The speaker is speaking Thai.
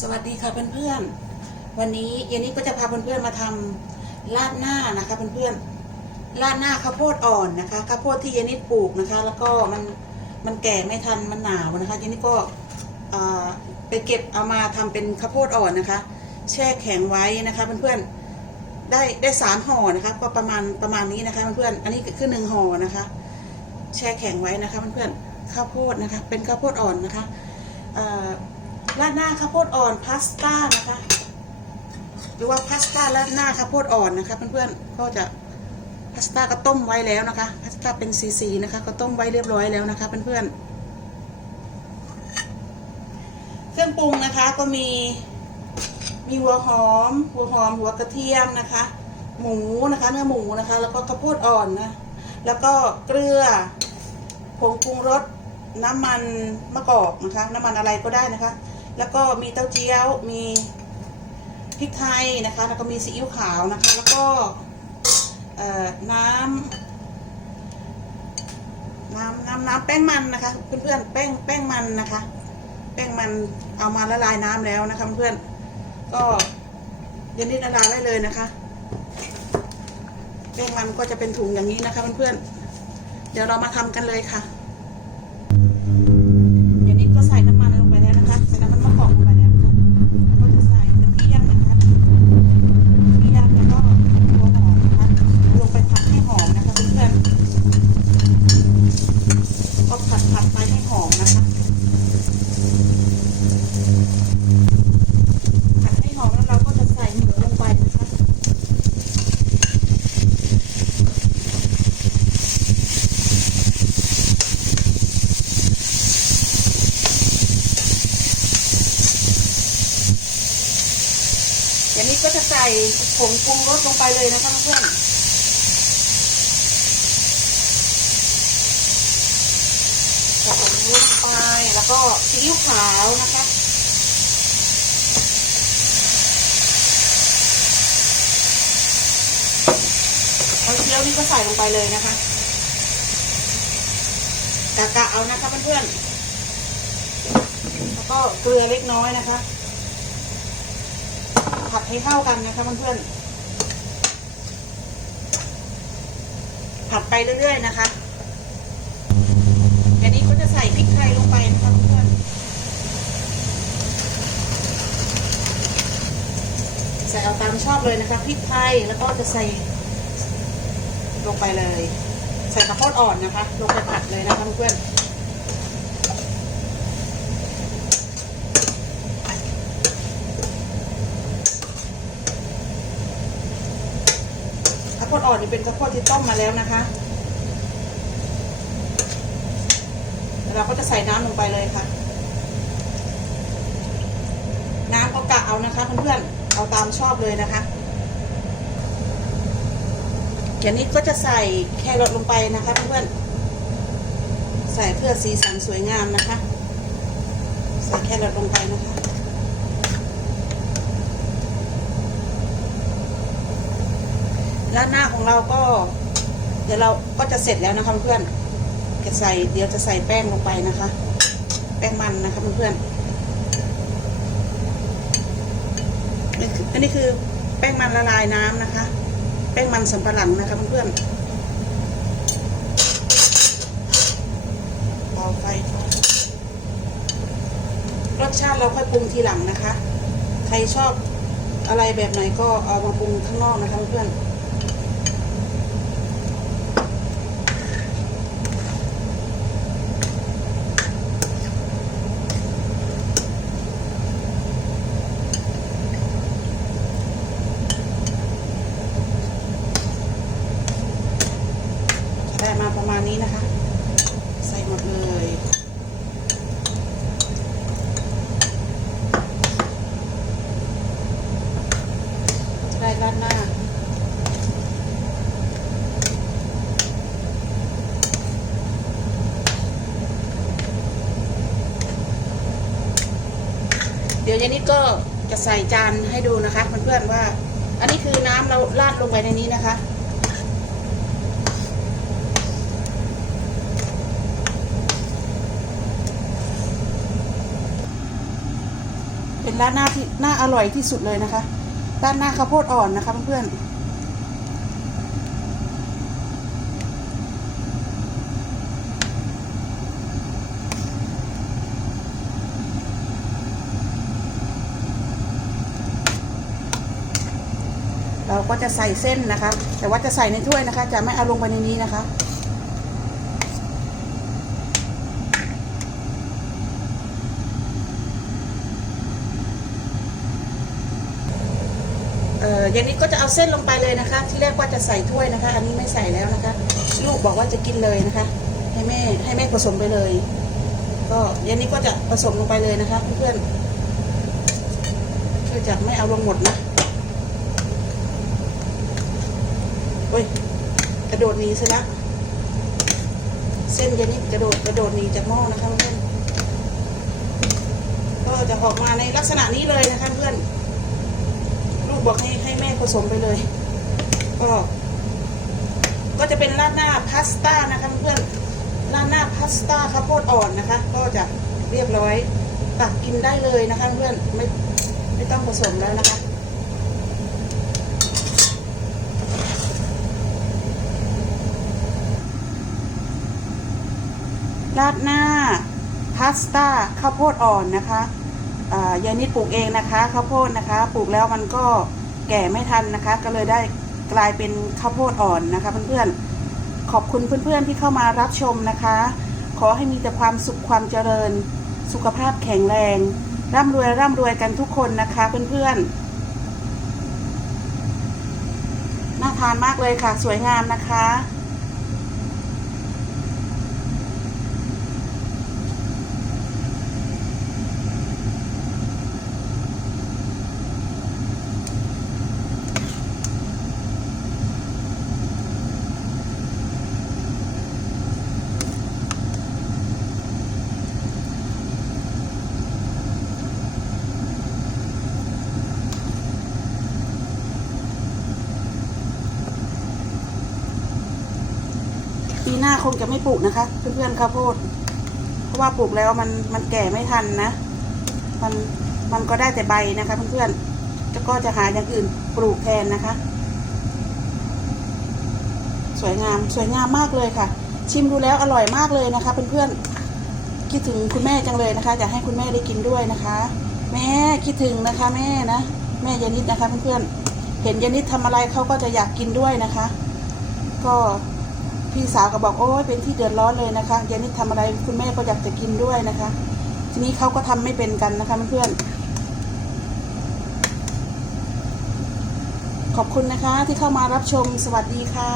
สวัสดีค่ะเพื่อนๆ วันนี้เยนนี่ก็จะพาเพื่อนๆมาทำราดหน้านะคะเพื่อนๆ ราดหน้าข้าวโพดอ่อนนะคะข้าวโพดที่เยนนี่ปลูกนะคะ แล้วก็มันมันแก่ไม่ทันมันหนาวนะคะเยนนี่ก็ไปเก็บเอามาทำเป็นข้าวโพดอ่อนนะคะ แช่แข็งไว้นะคะเพื่อนๆ ได้ได้สามห่อนะคะก็ประมาณประมาณนี้นะคะเพื่อนๆ อันนี้คือหนึ่งห่อนะคะ แช่แข็งไว้นะคะเพื่อนๆ ข้าวโพดนะคะ เป็นข้าวโพดอ่อนนะคะ ราดหน้าข้าวโพดอ่อนพาสต้านะคะ หรือว่าพาสต้าราดหน้าข้าวโพดอ่อนนะคะ เพื่อนๆก็จะพาสต้าก็ต้มไว้แล้วนะคะพาสต้าเป็นซีซีนะคะ ก็ต้มไว้เรียบร้อยแล้วนะคะ เพื่อนๆเครื่องปรุงนะคะก็มีมีหัวหอม หัวหอมหัวกระเทียมนะคะ หมูนะคะ เนื้อหมูนะคะ แล้วก็ข้าวโพดอ่อนนะแล้วก็เกลือผงปรุงรสน้ำมันมะกอกนะคะ น้ำมันอะไรก็ได้นะคะ แล้วก็มีเต้าเจี้ยว มีพริกไทยนะคะ แล้วก็มีซีอิ๊วขาวนะคะ แล้วก็น้ำน้ำน้ำน้ำแป้งมันนะคะ เพื่อนๆแป้งแป้งมันนะคะ แป้งมันเอามาละลายน้ำแล้วนะคะเพื่อนก็เย็นนิดละลายไว้เลยนะคะแป้งมันก็จะเป็นถุงอย่างนี้นะคะเพื่อนๆเดี๋ยวเรามาทำกันเลยค่ะ เดี๋ยวนี้ก็ใส่น้ำมันลงไปแล้วนะคะ ใส่น้ำมันมะกอกลงไปแล้วนะคะแล้วก็จะใส่กระเทียมนะคะกระเทียมแล้วก็หัวหอมนะคะ ลงไปผัดให้หอมนะคะเพื่อนๆก็ผัดผัดไปให้หอมนะคะ ผัดให้หอมแล้วเราก็จะใส่หมูลงไปนะคะ เดี๋ยวนี้ก็จะใส่ผงปรุงรสลงไปเลยนะคะเพื่อนใส่ผงลงไปแล้วก็ซีอิ๊วขาวนะคะเต้าเจี้ยวนี่ก็ใส่ลงไปเลยนะคะกะกะเอานะคะเพื่อนๆแล้วก็เกลือเล็กน้อยนะคะ ให้เข้ากันนะคะเพื่อนๆ ผัดไปเรื่อยๆนะคะอันนี้ก็จะใส่พริกไทยลงไปนะคะเพื่อนๆ ใส่เอาตามชอบเลยนะคะพริกไทยแล้วก็จะใส่ลงไปเลย ใส่ข้าวโพดอ่อนนะคะ ลงไปผัดเลยนะคะเพื่อนๆ โพดอ่อนนี่เป็นข้าวโพดที่ต้มมาแล้วนะคะเราก็จะใส่น้ำลงไปเลยค่ะ น้ำก็กะเอานะคะเพื่อนๆ เอาตามชอบเลยนะคะ เดี๋ยวนี้ก็จะใส่แครอทลงไปนะคะเพื่อนๆ ใส่เพื่อสีสันสวยงามนะคะ ใส่แครอทลงไปนะคะ แล้วหน้าของเราก็ เดี๋ยวเราก็จะเสร็จแล้วนะคะเพื่อนจะใส่เดี๋ยวจะใส่แป้งลงไปนะคะ แป้งมันนะคะเพื่อนอันนี้คือแป้งมันละลายน้ำนะคะ แป้งมันสำปะหลังนะคะเพื่อนเบาไฟรสชาติเราค่อยปรุงทีหลังนะคะ ใครชอบอะไรแบบไหนก็เอามาปรุงข้างนอกนะคะเพื่อนะได้มาประมา ณนี้นะคะ ใส่หมดเลยจะได้ราดหน้าเดี๋ยวยานิดก็จะใส่จานให้ดูนะคะเพื่อนๆว่า อันนี้คือน้ำเราราดลงไปในนี้นะคะ เป็นหน้าที่น่าอร่อยที่สุดเลยนะคะราดหน้าข้าวโพดอ่อนนะคะเพื่อนๆเราก็จะใส่เส้นนะคะ แต่ว่าจะใส่ในถ้วยนะคะ จะไม่เอาลงไปในนี้นะคะ ออย่างนี้ก็จะเอาเส้นลงไปเลยนะคะ ที่แรกว่าจะใส่ถ้วยนะคะ อันนี้ไม่ใส่แล้วนะคะ ลูกบอกว่าจะกินเลยนะคะ ให้แม่ให้แม่ผสมไปเลย ก็อย่างนี้ก็จะผสมลงไปเลยนะคะ เพื่อนๆช่วยจับไม่เอาลงหมดนะโอ้ยกระโดดหนีซะละเส้นยานี้กระโดดกระโดดหนีจากหม้อนะคะเพื่อนก็จะออกมาในลักษณะนี้เลยนะคะเพื่อน ลูกบอกให้ ให้แม่ผสมไปเลย ก็ ก็จะเป็นราดหน้าพาสต้านะคะเพื่อนราดหน้าพาสต้าข้าวโพดอ่อนนะคะ ก็จะเรียบร้อยตักกินได้เลยนะคะเพื่อนไม่ไม่ต้องผสมแล้วนะคะราดหน้าพาสต้าข้าวโพดอ่อนนะคะยายนิดปลูกเองนะคะข้าวโพดนะคะ ปลูกแล้วมันก็ แก่ไม่ทันนะคะ ก็เลยได้กลายเป็นข้าวโพดอ่อนนะคะ เพื่อนๆ ขอบคุณเพื่อนๆที่เข้ามารับชมนะคะ ขอให้มีแต่ความสุขความเจริญ สุขภาพแข็งแรง ร่ำรวยร่ำรวยกันทุกคนนะคะเพื่อนๆ น่าทานมากเลยค่ะ สวยงามนะคะ ปีหน้าคงจะไม่ปลูกนะคะ เพื่อนๆข้าวโพด เพราะว่าปลูกแล้วมันมันแก่ไม่ทันนะ มันมันก็ได้แต่ใบนะคะเพื่อนๆก็จะหาอย่างอื่นปลูกแทนนะคะ สวยงามสวยงามมากเลยค่ะ ชิมดูแล้วอร่อยมากเลยนะคะ เพื่อนๆคิดถึงคุณแม่จังเลยนะคะอยากให้คุณแม่ได้กินด้วยนะคะ แม่คิดถึงนะคะ แม่นะแม่ยานิดนะคะ เพื่อนๆเห็นยานิดทำอะไรเขาก็จะอยากกินด้วยนะคะ ก็ พี่สาวก็บอกโอ้ยเป็นที่เดือดร้อนเลยนะคะยานิดทำอะไรคุณแม่ก็อยากจะกินด้วยนะคะ ทีนี้เขาก็ทำไม่เป็นกันนะคะเพื่อนขอบคุณนะคะที่เข้ามารับชมสวัสดีค่ะ